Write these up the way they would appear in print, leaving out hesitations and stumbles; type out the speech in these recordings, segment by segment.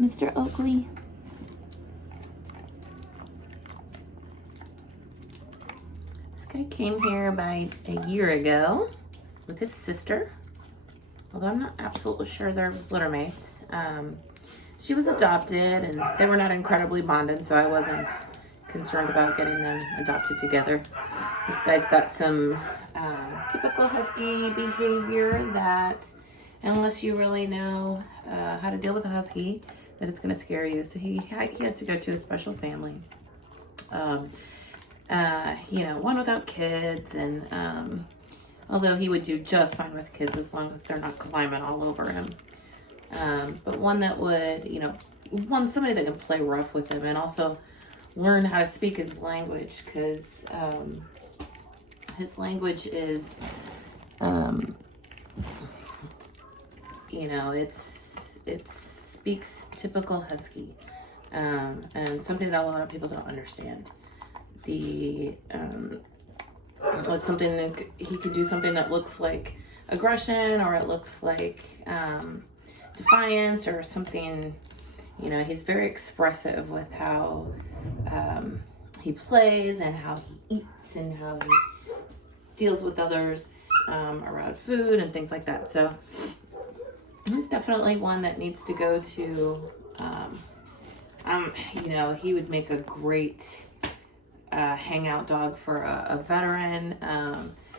Mr. Oakley. This guy came here about a year ago with his sister, although I'm not absolutely sure they're littermates. She was adopted and they were not incredibly bonded, so I wasn't concerned about getting them adopted together. This guy's got some typical husky behavior that, unless you really know how to deal with a husky, that it's going to scare you. So he has to go to a special family. One without kids, and although he would do just fine with kids as long as they're not climbing all over him. But one that would, somebody that can play rough with him and also learn how to speak his language, because his language is, it speaks typical husky, and something that a lot of people don't understand. Something that he could do something that looks like aggression, or it looks like defiance, or something. He's very expressive with how he plays and how he eats and how he deals with others around food and things like that. So he's definitely one that needs to go to, he would make a great hangout dog for a veteran,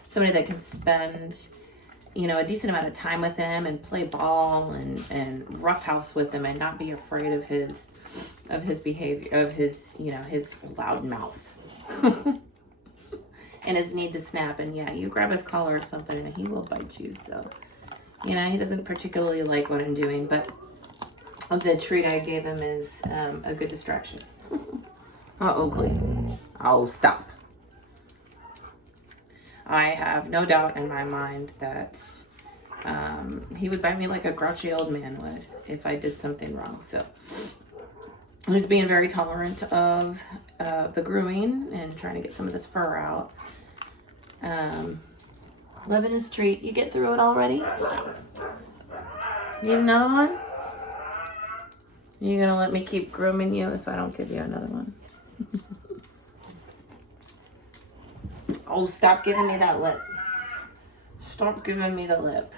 somebody that can spend, a decent amount of time with him and play ball and roughhouse with him and not be afraid of his behavior, of his loud mouth and his need to snap. And you grab his collar or something and he will bite you. So, he doesn't particularly like what I'm doing, but the treat I gave him is a good distraction. Oakley. Oh, stop. I have no doubt in my mind that he would bite me like a grouchy old man would if I did something wrong. So he's being very tolerant of the grooming and trying to get some of this fur out. Living his treat. You get through it already? Need another one? You gonna let me keep grooming you if I don't give you another one? Oh, stop giving me that lip. Stop giving me the lip.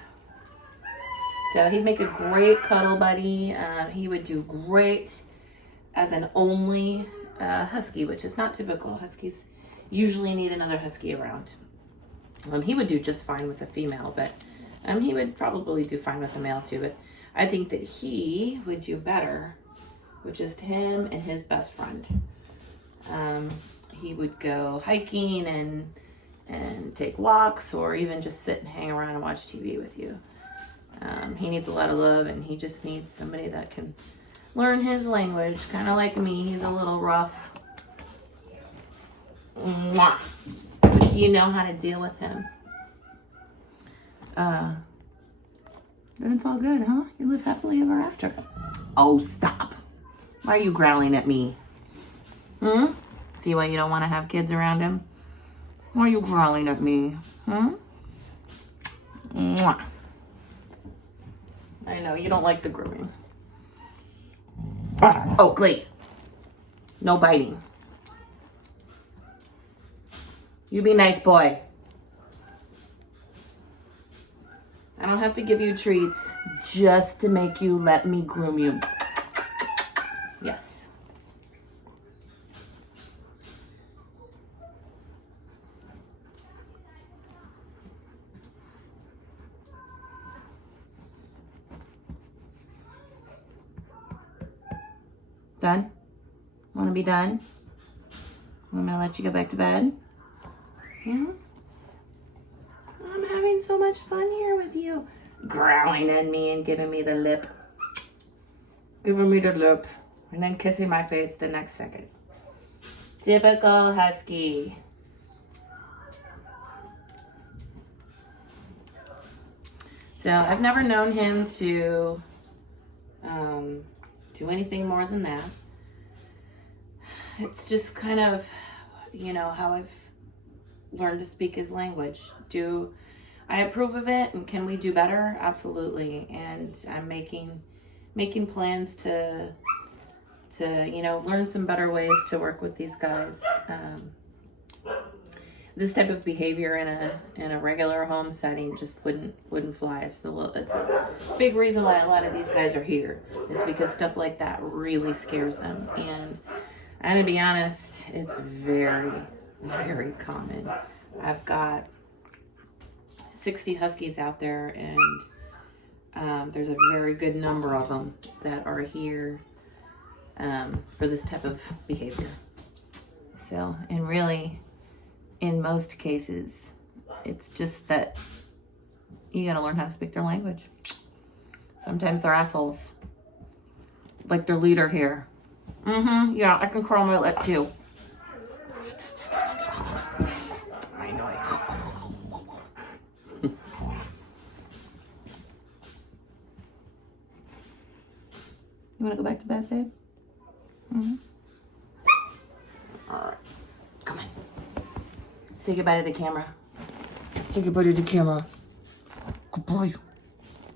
So he'd make a great cuddle buddy. He would do great as an only husky, which is not typical. Huskies usually need another husky around. He would do just fine with a female, but he would probably do fine with a male too. But I think that he would do better with just him and his best friend. He would go hiking and take walks, or even just sit and hang around and watch TV with you. He needs a lot of love, and he just needs somebody that can learn his language, kind of like me. He's a little rough. Mwah. But you know how to deal with him. Then it's all good, huh? You live happily ever after. Oh, stop. Why are you growling at me? See why you don't want to have kids around him? Why are you growling at me? Mwah. I know, you don't like the grooming. Oakley. No biting. You be nice, boy. I don't have to give you treats just to make you let me groom you. Yes. Done? Want to be done? Want me to let you go back to bed? Yeah? I'm having so much fun here with you. Growling at me and giving me the lip. Giving me the lip. And then kissing my face the next second. Typical husky. So I've never known him to do anything more than that. It's just kind of, how I've learned to speak his language. Do I approve of it, and can we do better? Absolutely. And I'm making making plans to learn some better ways to work with these guys. This type of behavior in a regular home setting just wouldn't fly. It's a big reason why a lot of these guys are here, is because stuff like that really scares them. And I'm gonna be honest, it's very, very common. I've got 60 Huskies out there, and there's a very good number of them that are here for this type of behavior. So, and really, in most cases, it's just that you gotta learn how to speak their language. Sometimes they're assholes. Like their leader here. Yeah, I can curl my lip too. I know it. You wanna go back to bed, babe? Alright, come on. Say goodbye to the camera. Say goodbye to the camera. Goodbye.